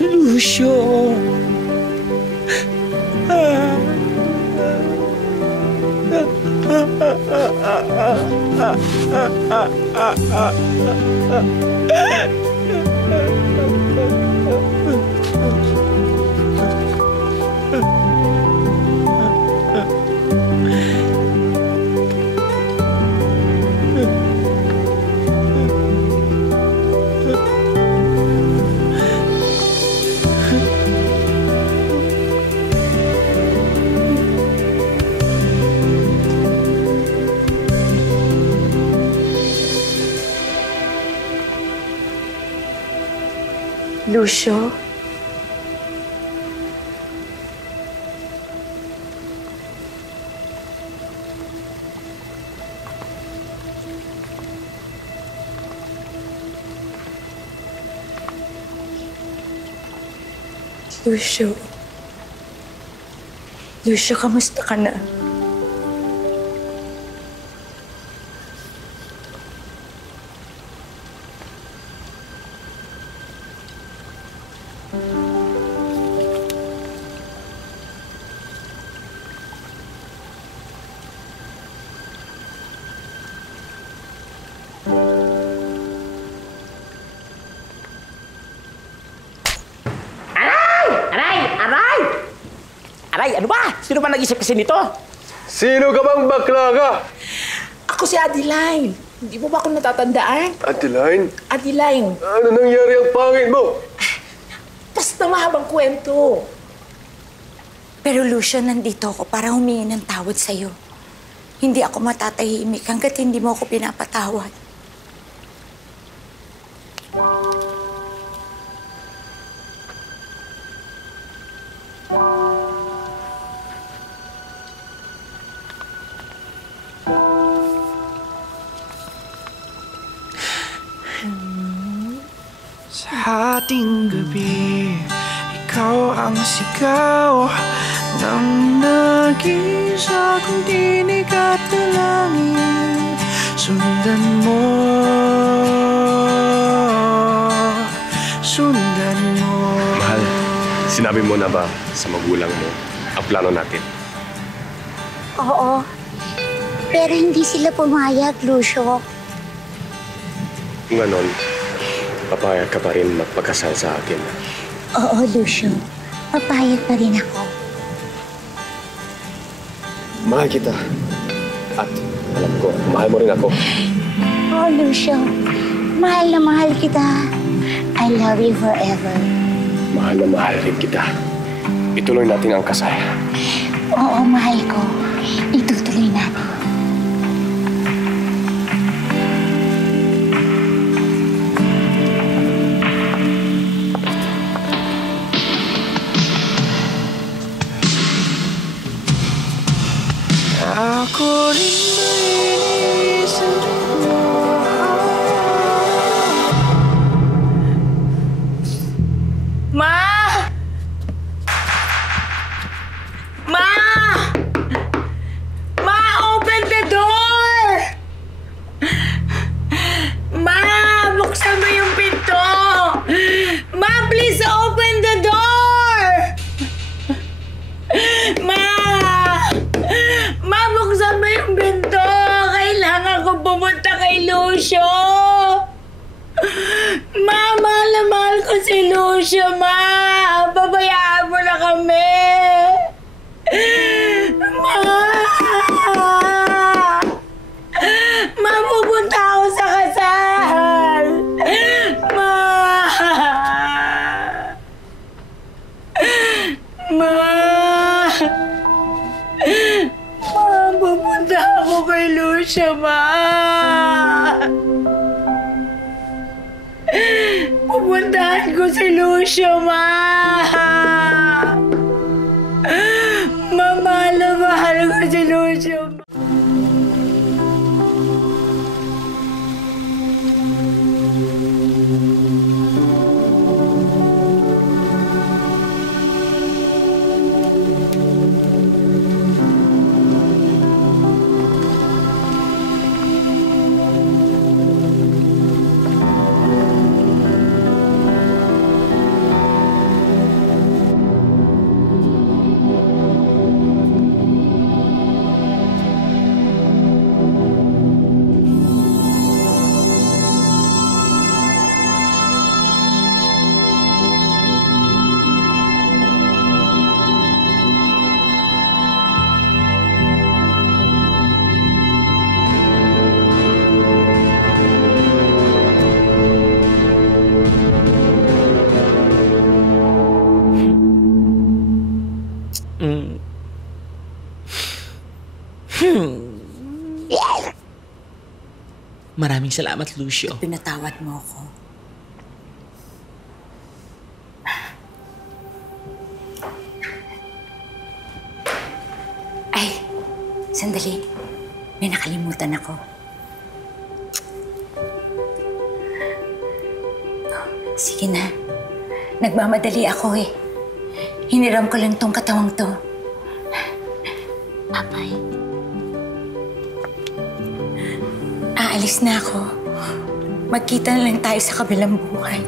Lucio. Lucio? Lucio? Lucio, kamusta ka na? Aray, ano ba? Sino ba nag-isip kasi nito? Sino ka bang bakla ka? Ako si Adeline. Hindi mo ba ako natatandaan? Adeline? Adeline. Ano nangyari ang pangit mo? Basta mahabang kwento. Pero Lucio, nandito ako para humingi ng tawad sa'yo. Hindi ako matatahimik hanggat hindi mo ako pinapatawad. Sa ating gabi, ikaw ang sigaw ng nag-iisa kong tinig at dalangin. Sundan mo, sundan mo. Mahal, sinabi mo na ba sa magulang mo ang plano natin? Oo. Pero hindi sila pumayag, Lucio. Kung ganon, papayag ka pa rin magpagkasal sa akin. Oo, Lucio. Papayag pa rin ako. Mahal kita. At alam ko, mahal mo rin ako. Oo, Lucio. Mahal na mahal kita. I love you forever. Mahal na mahal rin kita. Ituloy natin ang kasal. Oo, mahal ko. Itutuloy natin. Ako rin iniisip mo. Ma! Ma! Ma, open the door! Ma, buksan mo yung pinto! Ma, please open the door! Ma! Ma, buksan mo yung pinto! Kailangan ko pumunta kay Lucio! Ma, mahal na mahal ko si Lucio, Ma! Babayaan mo na kami! Ma! Ma, pupunta ako sa kasal! Ma! Ma! Ma, pupunta ako kay Lucio, Ma! Pupuntahan ko si Lucio, Ma! Ma, mahal na mahal ko si Lucio, Ma! Maraming salamat, Lucio. Pinatawad mo ako. Ay, sandali. May nakalimutan ako. Sige na. Nagmamadali ako eh. Hiniram ko lang tong katawang to. Papay. Aalis na ako. Magkita na lang tayo sa kabilang buhay.